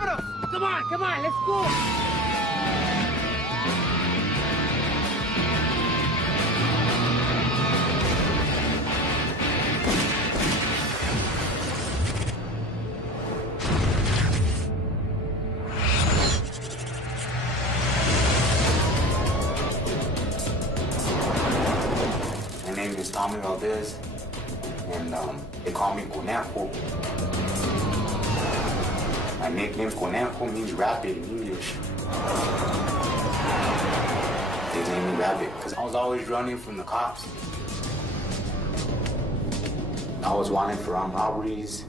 Vámonos. Come on, let's go. My name is Tommy Valdez, and they call me Cunha. My nickname Cunha means rabbit in English. They named me Rabbit because I was always running from the cops. I was wanted for armed robberies,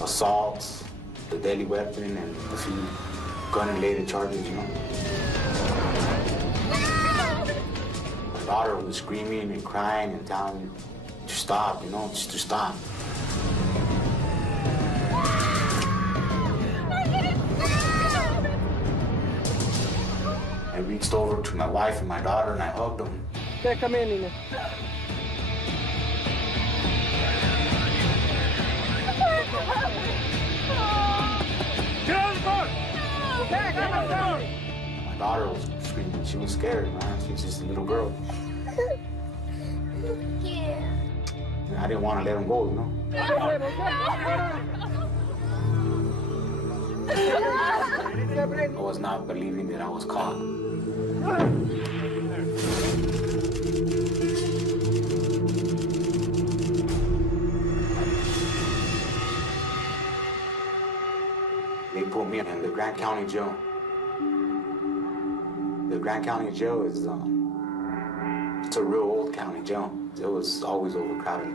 assaults, the deadly weapon, and a few gun-related charges, you know. My daughter was screaming and crying and telling me to stop, you know, just to stop. I reached over to my wife and my daughter and I hugged them. Okay, come in, Nina. Get out of the car! Okay, get out of the car! My daughter was screaming. She was scared, man. She was just a little girl. Yeah. And I didn't want to let them go, you know. I was not believing that I was caught. They put me in the Grant County Jail. The Grant County Jail is, it's a real old county jail. It was always overcrowded.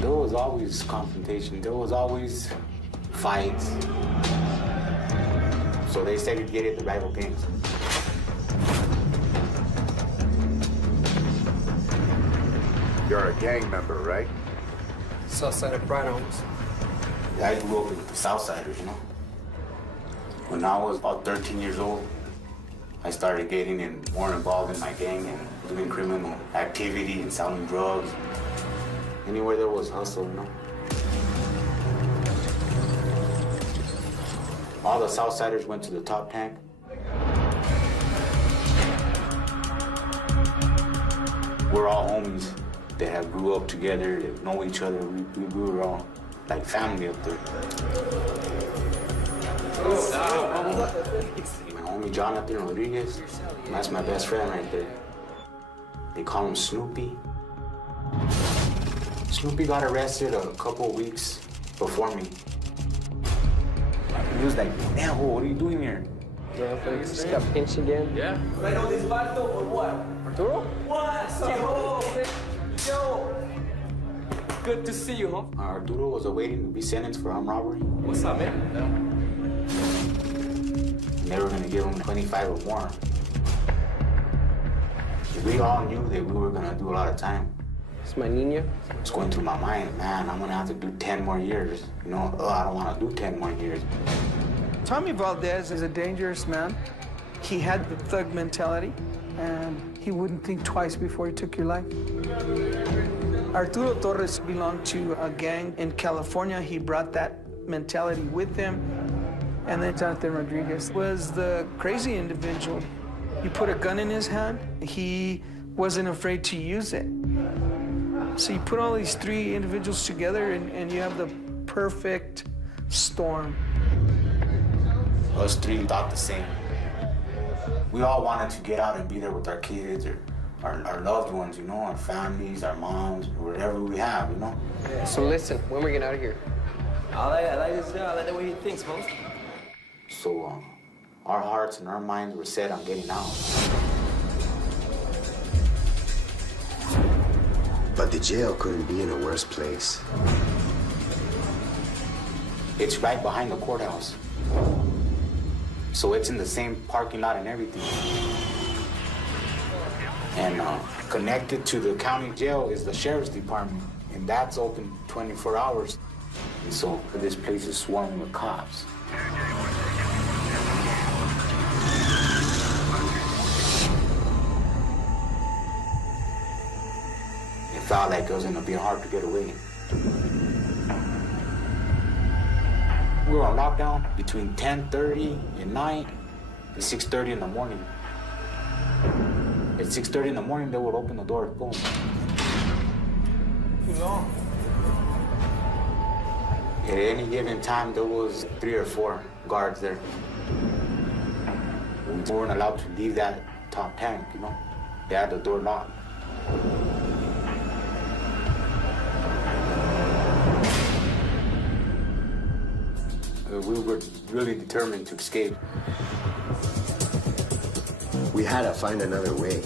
There was always confrontation. There was always fights. So they segregated the rival gangs. You're a gang member, right? Southsider pride homes. I grew up with the Southsiders, you know. When I was about 13 years old, I started getting more involved in my gang and doing criminal activity and selling drugs. Anywhere there was hustle, you know. All the Southsiders went to the top tank. We're all homies that have grew up together, that know each other. We were all like family up there. My homie Jonathan Rodriguez, that's my best friend right there. They call him Snoopy. Snoopy got arrested a couple weeks before me. He was like, man, what are you doing here? Yeah, just got pinched again. Yeah. I know this vato or what? Arturo? What? Yo! Good to see you, huh? Arturo was awaiting to be sentenced for armed robbery. What's up, man? And they were gonna give him 25 or more. We all knew that we were gonna do a lot of time. It's my Nina. It's going through my mind, man, I'm gonna have to do 10 more years. You know, I don't wanna do 10 more years. Tommy Valdez is a dangerous man. He had the thug mentality, and he wouldn't think twice before he took your life. Arturo Torres belonged to a gang in California. He brought that mentality with him. And then Jonathan Rodriguez was the crazy individual. You put a gun in his hand, he wasn't afraid to use it. So you put all these three individuals together and you have the perfect storm. Us three thought the same. We all wanted to get out and be there with our kids or our loved ones, you know, our families, our moms, whatever we have, you know. So listen, when we get out of here? I like the way he thinks, most. So our hearts and our minds were set on getting out. But the jail couldn't be in a worse place. It's right behind the courthouse. So it's in the same parking lot and everything. And connected to the county jail is the sheriff's department, and that's open 24 hours. And so this place is swarming with cops. If felt like it was gonna be hard to get away. We were on lockdown between 10:30 at night and 6:30 in the morning. At 6:30 in the morning, they would open the door, boom. Too long. At any given time, there was 3 or 4 guards there. We weren't allowed to leave that top tank, you know? They had the door locked. We were really determined to escape. We had to find another way.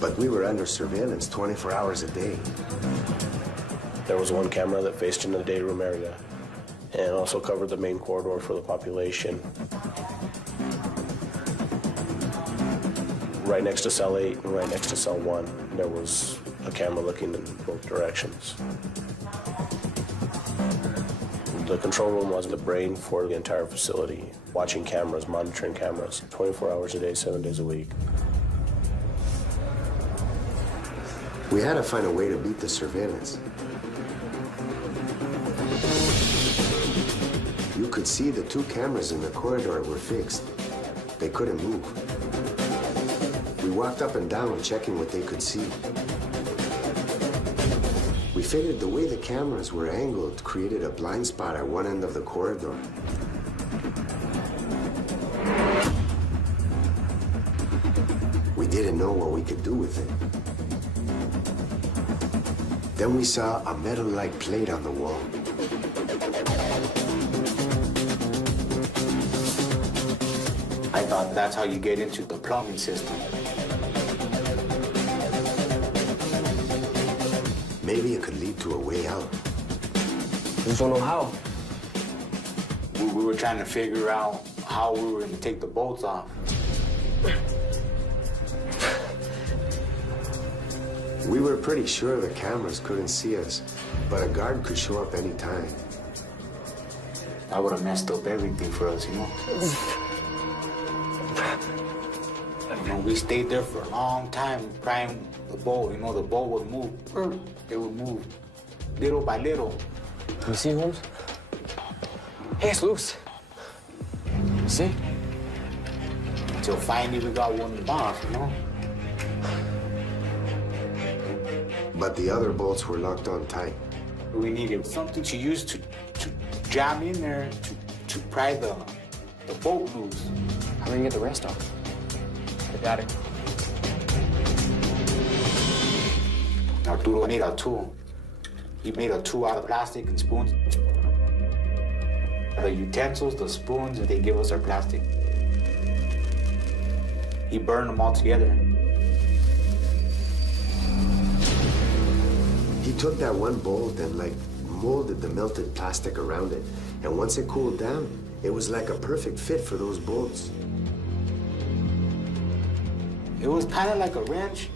But we were under surveillance 24 hours a day. There was one camera that faced into the day room area and also covered the main corridor for the population. Right next to cell 8 and right next to cell 1, there was a camera looking in both directions. The control room was the brain for the entire facility, watching cameras, monitoring cameras, 24 hours a day, 7 days a week. We had to find a way to beat the surveillance. You could see the 2 cameras in the corridor were fixed. They couldn't move. We walked up and down checking what they could see. We figured the way the cameras were angled created a blind spot at one end of the corridor. We didn't know what we could do with it. Then we saw a metal-like plate on the wall. I thought that's how you get into the plumbing system. Maybe it could lead to a way out. Just don't know how. We were trying to figure out how we were going to take the bolts off. We were pretty sure the cameras couldn't see us, but a guard could show up any time. That would have messed up everything for us, you know? You know, we stayed there for a long time prying the bolt. You know, the bolt would move. It would move little by little. You see, Holmes? Hey, it's loose. You see? Until finally we got one off, you know? But the other bolts were locked on tight. We needed something to use to jam in there to pry the bolt loose. How do you get the rest off? I got it. Arturo made a tool. He made a tool out of plastic and spoons. The utensils, the spoons, they give us are plastic. He burned them all together. He took that one bolt and molded the melted plastic around it. And once it cooled down, it was like a perfect fit for those bolts. It was kind of like a wrench.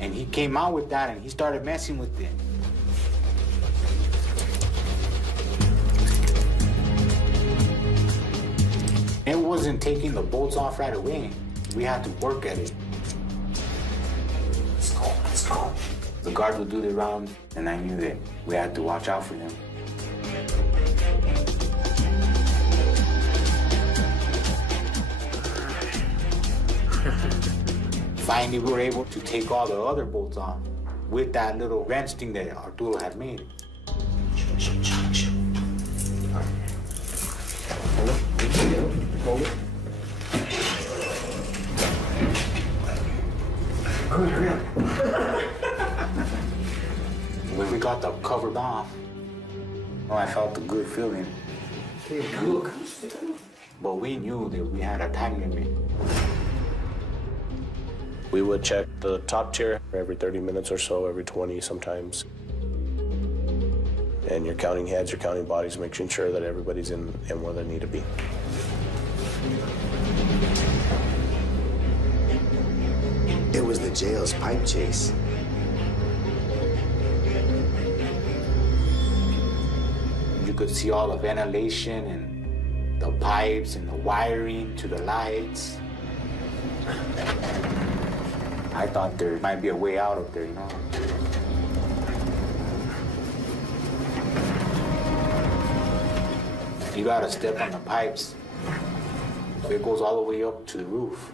And he came out with that and he started messing with it. It wasn't taking the bolts off right away. We had to work at it. Let's go, let's go. The guards would do the rounds, and I knew that we had to watch out for them. Finally, we were able to take all the other bolts off with that little wrench thing that Arturo had made. Hold it. When we got the cover off, I felt a good feeling. Look. But we knew that we had a time limit. We would check the top tier every 30 minutes or so, every 20 sometimes. And you're counting heads, you're counting bodies, making sure that everybody's in where they need to be. It was the jail's pipe chase. You could see all the ventilation and the pipes and the wiring to the lights. I thought there might be a way out up there, you know? You gotta step on the pipes. It goes all the way up to the roof.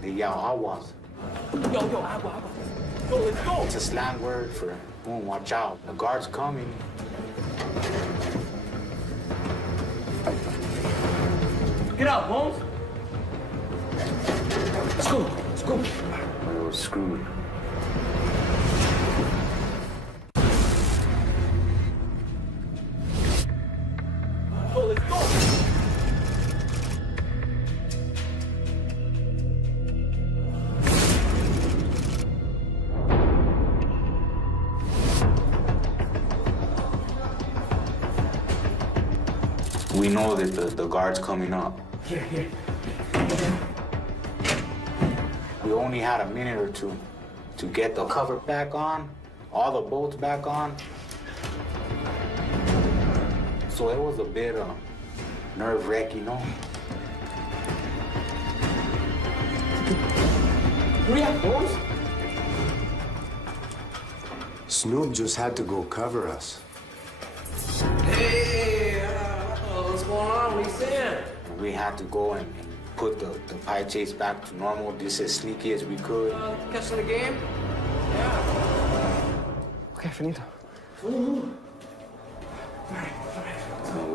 They yell aguas. Agua. Go, let's go. It's a slang word for, boom, watch out. The guard's coming. Get out, Holmes. Let's go. We were screwed. Go, let's go. We know that the guard's coming up. Here. We only had a minute or two to get the cover back on, all the bolts back on. So it was a bit nerve-wracking, you know? Hurry up, Holmes. Snoop just had to go cover us. Hey, what's going on? What are you saying? We had to go and put the pipe chase back to normal, just as sneaky as we could. Catching the game? Okay, finito. It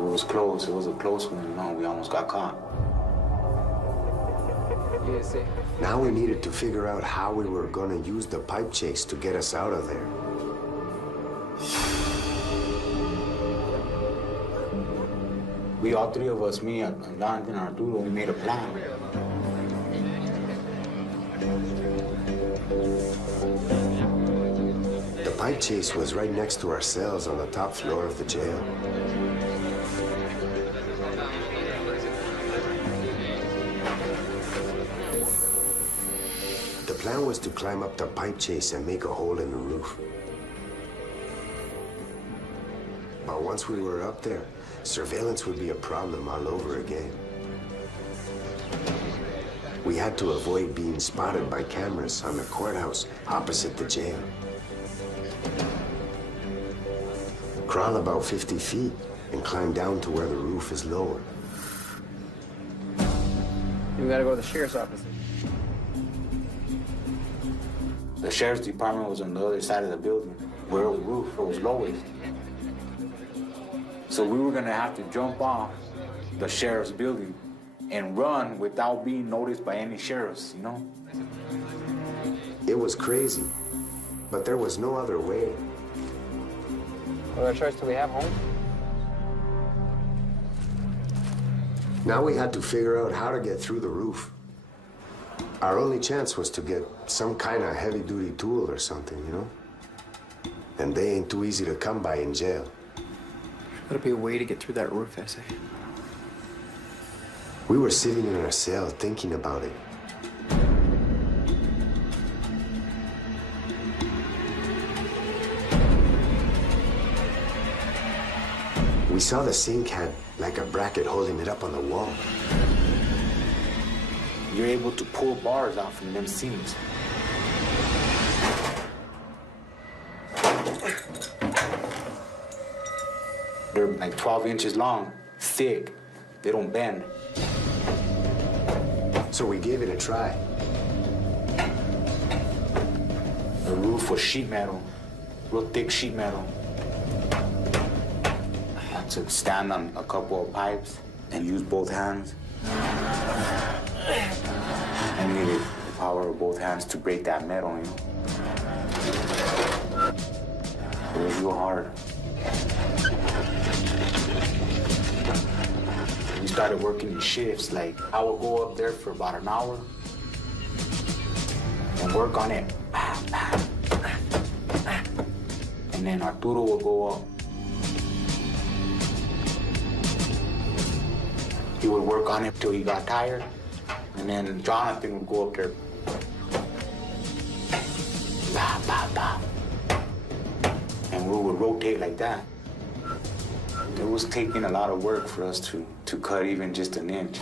was close. It was a close one, you know. We almost got caught. Yes, eh? Now we needed to figure out how we were gonna use the pipe chase to get us out of there. We, all three of us, me, Jonathan, and Arturo, we made a plan. The pipe chase was right next to our cells on the top floor of the jail. The plan was to climb up the pipe chase and make a hole in the roof. But once we were up there, surveillance would be a problem all over again. We had to avoid being spotted by cameras on the courthouse opposite the jail. Crawl about 50 feet and climb down to where the roof is lower. We gotta go to the sheriff's office. The sheriff's department was on the other side of the building, where the roof was lowest. So we were gonna have to jump off the sheriff's building and run without being noticed by any sheriffs, you know? It was crazy, but there was no other way. What other choice do we have, home? Now we had to figure out how to get through the roof. Our only chance was to get some kind of heavy-duty tool or something, you know? And they ain't too easy to come by in jail. Gotta be a way to get through that roof, I say. We were sitting in our cell thinking about it. We saw the sink had like a bracket holding it up on the wall. You're able to pull bars out from them sinks. They're like 12 inches long, thick. They don't bend. So we gave it a try. The roof was sheet metal, real thick sheet metal. I had to stand on a couple of pipes and use both hands. I needed the power of both hands to break that metal, you know? It was real hard. We started working in shifts. Like, I would go up there for about an hour and work on it. And And then Arturo would go up. He would work on it till he got tired. And then Jonathan would go up there. Bah, bah, bah. And we would rotate like that. It was taking a lot of work for us to cut even just an inch.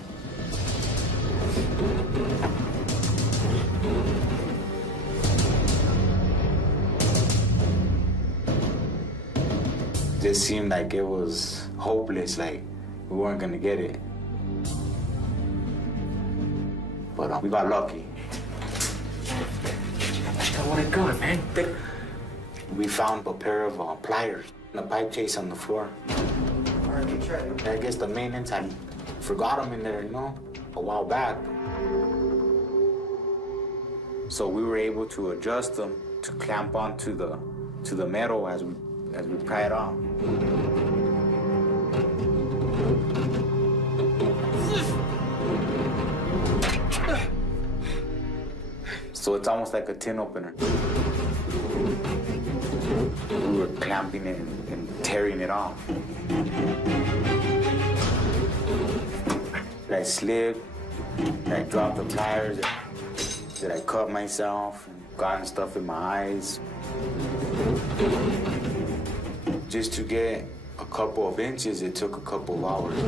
It seemed like it was hopeless, like we weren't gonna get it. But we got lucky. I want to go, man. We found a pair of pliers and a pipe chase on the floor. I guess the maintenance had forgot them in there, you know, a while back. So we were able to adjust them to clamp onto the metal as we pry it off. So it's almost like a tin opener. We were clamping it and tearing it off. Did I slip? Did I drop the pliers? Did I cut myself and gotten stuff in my eyes? Just to get a couple of inches, it took a couple of hours.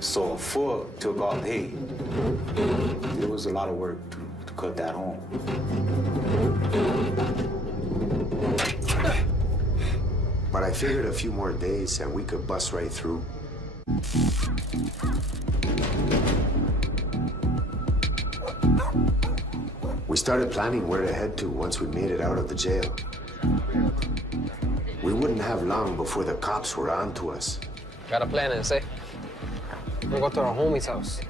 So a foot took all day. It was a lot of work to cut that home. But I figured a few more days and we could bust right through. We started planning where to head to once we made it out of the jail. We wouldn't have long before the cops were on to us. Got a plan, say. We'll go to our homie's house.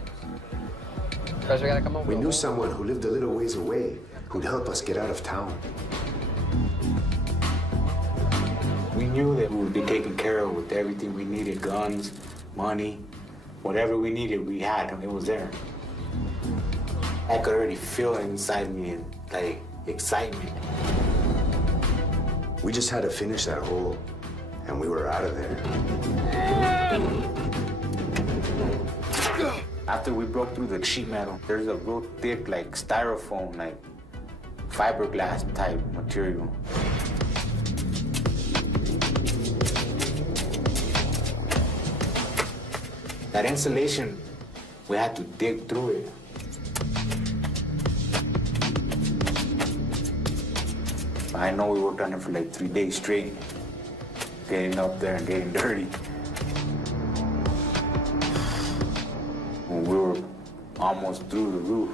First, we gotta come over. We knew someone who lived a little ways away who'd help us get out of town. We knew that we would be taken care of with everything we needed, guns, money, whatever we needed, we had, it was there. I could already feel inside me, like, excitement. We just had to finish that hole, and we were out of there. After we broke through the sheet metal, there's a real thick, like, styrofoam, like, fiberglass type material. That insulation, we had to dig through it. I know we worked on it for like 3 days straight, getting up there and getting dirty. When we were almost through the roof,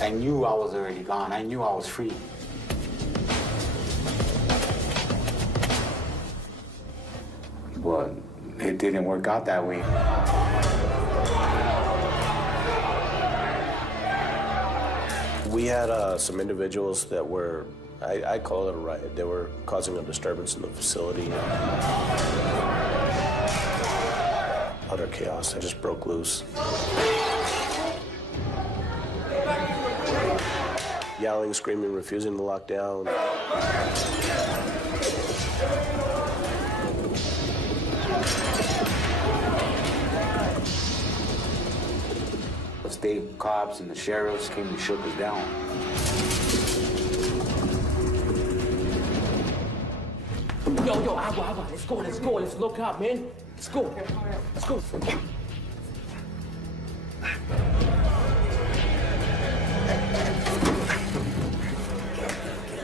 I knew I was already gone. I knew I was free. But it didn't work out that way. We had some individuals that were, I call it a riot. They were causing a disturbance in the facility. Utter chaos. They just broke loose. Yelling, screaming, refusing to lock down. The state cops and the sheriffs came and shook us down. Yo, agua. Let's look up, man. Let's go.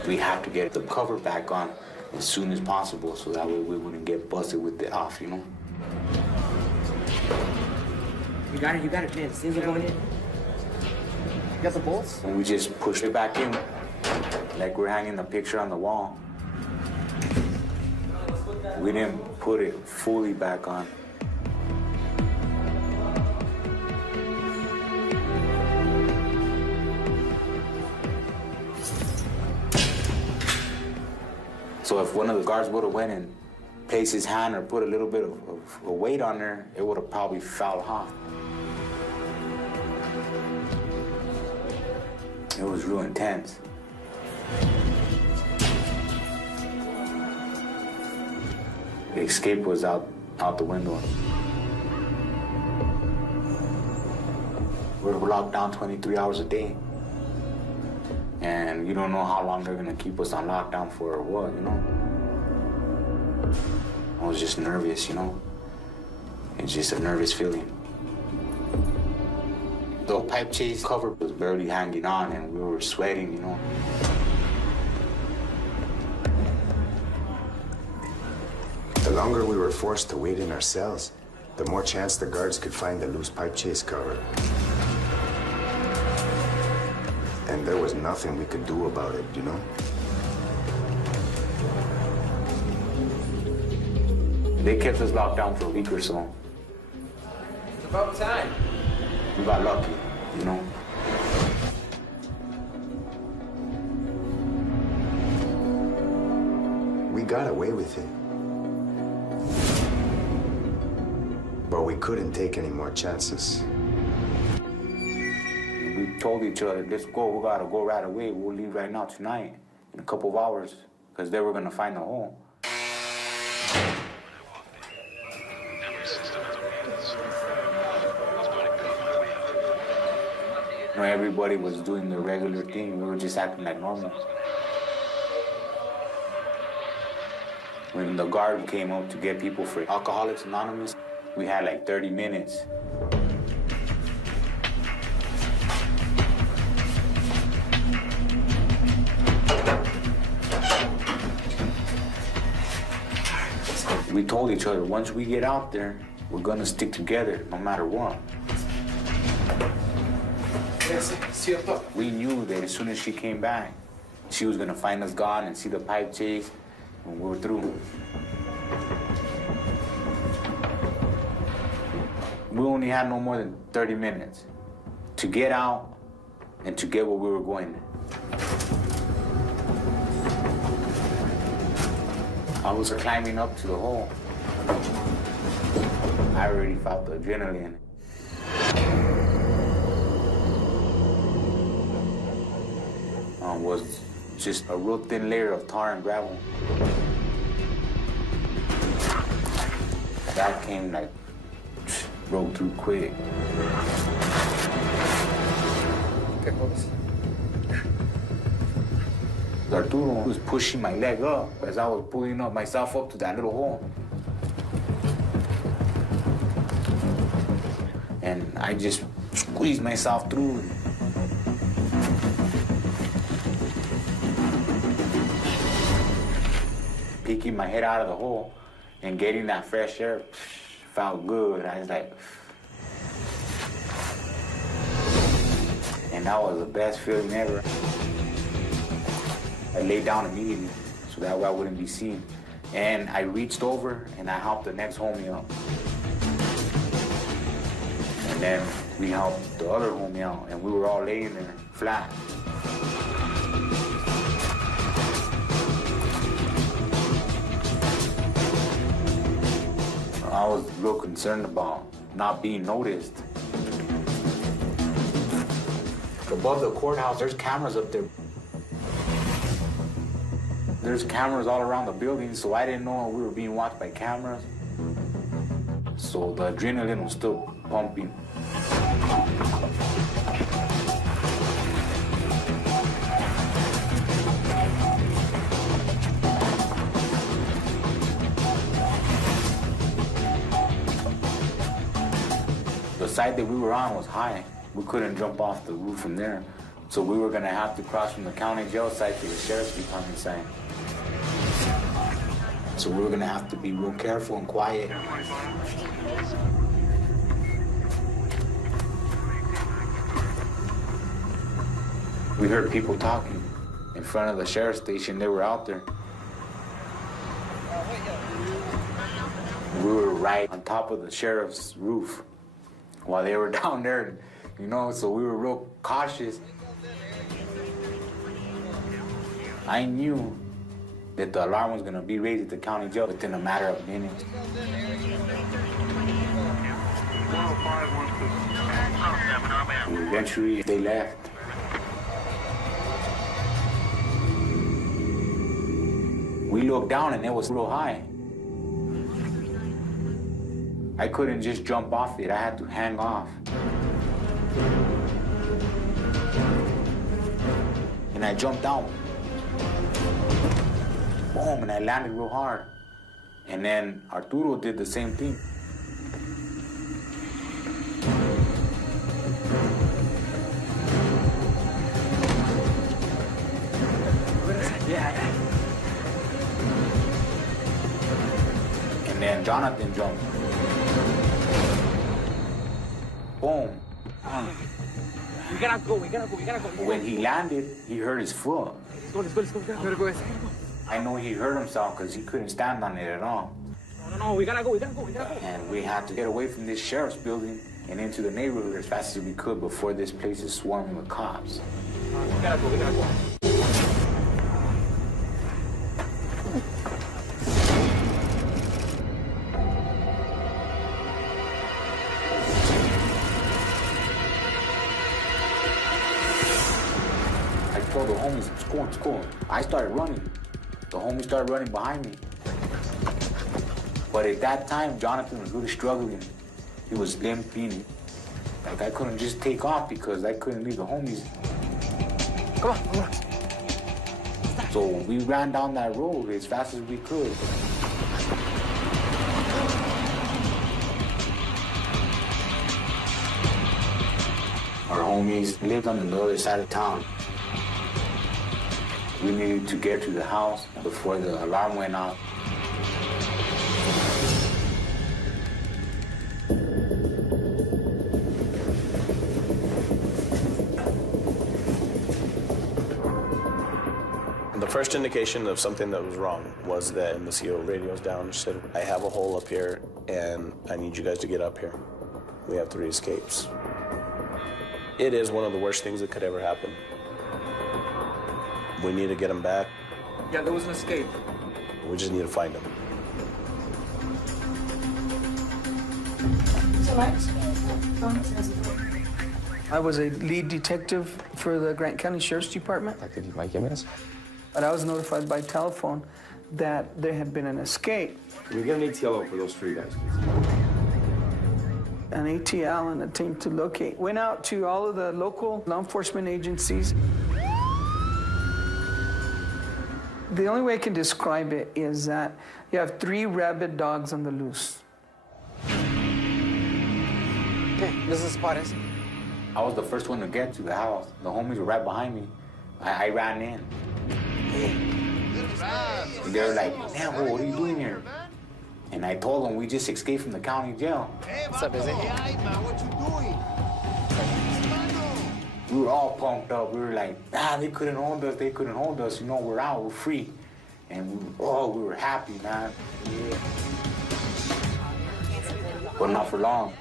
We had to get the cover back on as soon as possible so that way we wouldn't get busted with it off, you know? You got it, man. Things are going in. You got the bolts? And we just pushed it back in like we're hanging a picture on the wall. We didn't put it fully back on. So if one of the guards would have went and placed his hand or put a little bit of weight on there, it would have probably fell off. It was real intense. The escape was out the window. We're locked down 23 hours a day. And you don't know how long they're gonna keep us on lockdown for or what, you know? I was just nervous, you know? It's just a nervous feeling. The pipe chase cover was barely hanging on and we were sweating, you know? The longer we were forced to wait in our cells, the more chance the guards could find the loose pipe chase cover. And there was nothing we could do about it, you know? They kept us locked down for a week or so. It's about time. We got lucky, you know? We got away with it. But we couldn't take any more chances. We told each other, let's go, we gotta go right away. We'll leave right now tonight, in a couple of hours, because they were gonna find the hole. You know, everybody was doing the regular thing. We were just acting like normal. When the guard came up to get people for Alcoholics Anonymous, we had like 30 minutes. We told each other, once we get out there, we're gonna stick together no matter what. We knew that as soon as she came back, she was gonna find us gone and see the pipe chase, and we were through. We only had no more than 30 minutes to get out and to get where we were going. I was climbing up to the hole. I already felt the adrenaline. Was just a real thin layer of tar and gravel. That came like, broke through quick. Arturo was pushing my leg up as I was pulling up myself up to that little hole. And I just squeezed myself through. Peeking my head out of the hole and getting that fresh air felt good. I was like, and that was the best feeling ever. I laid down immediately so that way I wouldn't be seen. And I reached over and I helped the next homie out. And then we helped the other homie out and we were all laying there flat. I was real concerned about not being noticed. Above the courthouse, there's cameras up there. There's cameras all around the building, so I didn't know we were being watched by cameras. So the adrenaline was still pumping. The side that we were on was high. We couldn't jump off the roof from there. So we were gonna have to cross from the county jail side to the sheriff's department side. So we were gonna have to be real careful and quiet. We heard people talking in front of the sheriff's station. They were out there. We were right on top of the sheriff's roof while they were down there, you know, so we were real cautious. I knew that the alarm was gonna be raised at the county jail within a matter of minutes. And eventually, they left. We looked down and it was real high. I couldn't just jump off it. I had to hang off. And I jumped down. Boom, and I landed real hard. And then Arturo did the same thing. Yeah. And then Jonathan jumped. Boom. We gotta go. When he landed, he hurt his foot. Let's go. Gotta go. I know he hurt himself because he couldn't stand on it at all. No, we gotta go. And we had to get away from this sheriff's building and into the neighborhood as fast as we could before this place is swarming with cops. We gotta go. I told the homies, it's cool. I started running. The homies started running behind me. But at that time, Jonathan was really struggling. He was limping. Like, I couldn't just take off because I couldn't leave the homies. Come on. So we ran down that road as fast as we could. Our homies lived on the other side of town. We needed to get to the house before the alarm went off. The first indication of something that was wrong was that the CO radio's down. She said, I have a hole up here, and I need you guys to get up here. We have 3 escapes. It is one of the worst things that could ever happen. We need to get them back. Yeah, there was an escape. We just need to find them. I was a lead detective for the Grant County Sheriff's Department. But I was notified by telephone that there had been an escape. Can we get an ATL for those 3 guys, please? An ATL and a team to locate. Went out to all of the local law enforcement agencies. The only way I can describe it is that you have 3 rabid dogs on the loose. Okay, this is Pares. I was the first one to get to the house. The homies were right behind me. I ran in. And they were like, man, bro, what are you doing here? And I told them we just escaped from the county jail. What's up, Izzy? What you doing? We were all pumped up. We were like, they couldn't hold us. You know, we're out, we're free. And we were happy, man. Yeah. But not for long.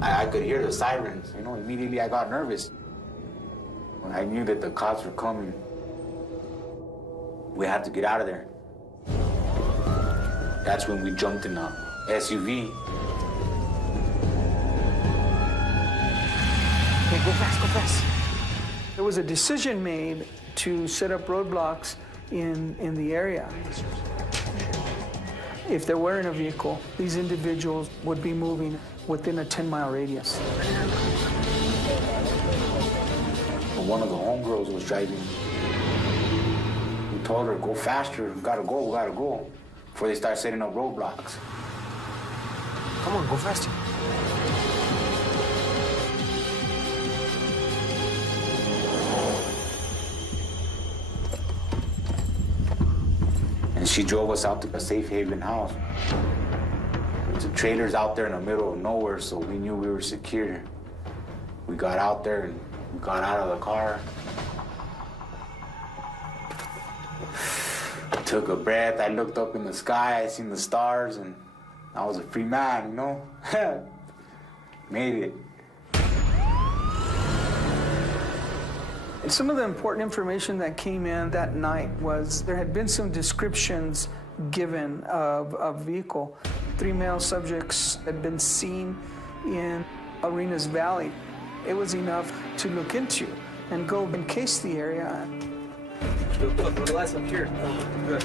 I could hear the sirens, you know, immediately I got nervous. When I knew that the cops were coming, we had to get out of there. That's when we jumped in a SUV. Okay, go fast. There was a decision made to set up roadblocks in the area. If there weren't a vehicle, these individuals would be moving within a 10-mile radius. One of the homegirls was driving. We told her, go faster, we gotta go, before they start setting up roadblocks. Come on, go faster. And she drove us out to a safe haven house. The trailer's out there in the middle of nowhere, so we knew we were secure. We got out there and we got out of the car. Took a breath, I looked up in the sky, I seen the stars, and I was a free man, you know? Made it. Some of the important information that came in that night was there had been some descriptions given of a vehicle. 3 male subjects had been seen in Arenas Valley. It was enough to look into and go and case the area. The lights up here. Good.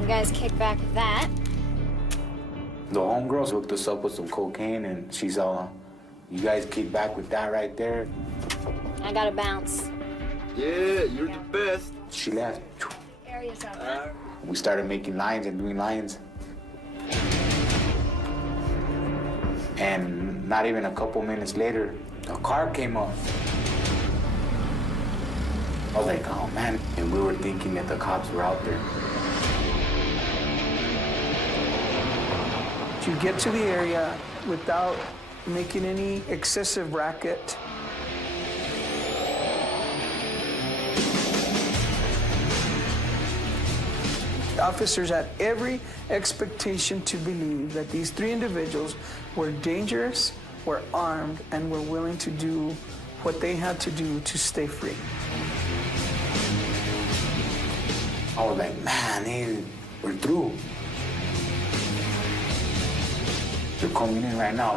You guys kick back with that. The homegirls hooked us up with some cocaine, and she's all, you guys kick back with that right there. I gotta bounce. Yeah, you're the best. She left. Area's up. We started making lines and doing lines. And not even a couple minutes later, a car came up. I was like, oh man. And we were thinking that the cops were out there. You get to the area without making any excessive racket. The officers had every expectation to believe that these three individuals were dangerous, were armed, and were willing to do what they had to do to stay free. I was like, man, we're through. They're coming in right now.